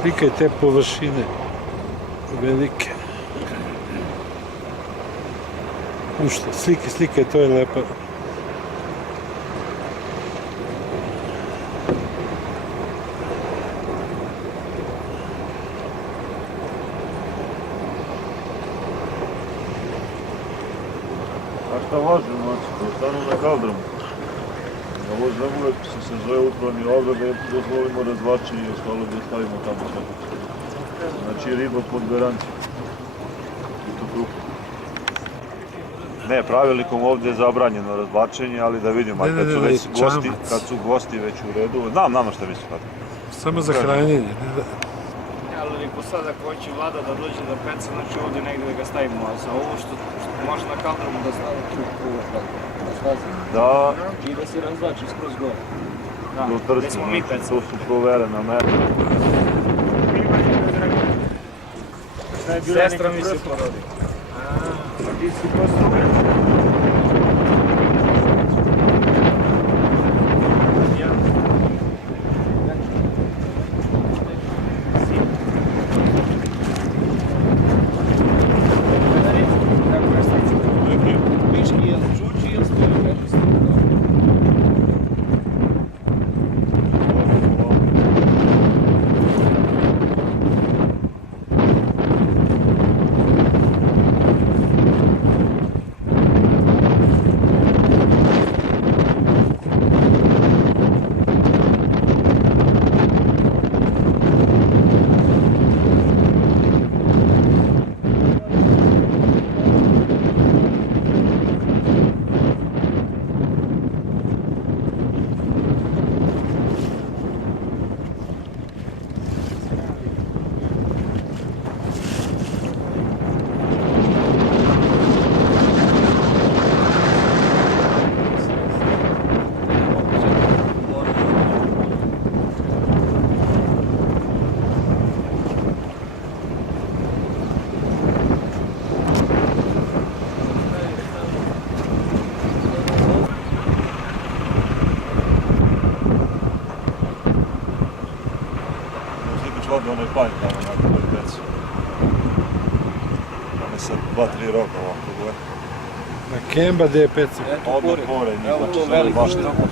Slikaj te površine velike. Ušto, slikaj, to je lepo. A šta važno, znači, stanu na kaldrmu. Na vožnjemu uvek se zove upravni ograde, dozvolimo razvlači i ostalo da stavimo tamo sve. Znači riba pod garanciju. I to kruh. Ne, pravilnikom ovdje je zabranjeno razvlačenje, ali da vidimo, kad su gosti već u redu, znam šta misli. Samo za hranjenje. Ali po sad ako hoće vlada da dođe da peca, znači ovdje negdje da ga stavimo, a za ovo što može na kaldrmu da stavi tu na stazi. Da. I da se razvlači skroz gore. Da, gdje smo mi pecali. To su proverena mera. Sestra mi se porodi. A ti si postao? Ovdje onaj panj tamo na toj peci. Ono je sad 2-3 roga ovako gore. Na Kemba gdje je peca? Odmah pored njih, znači sve je baš tamo.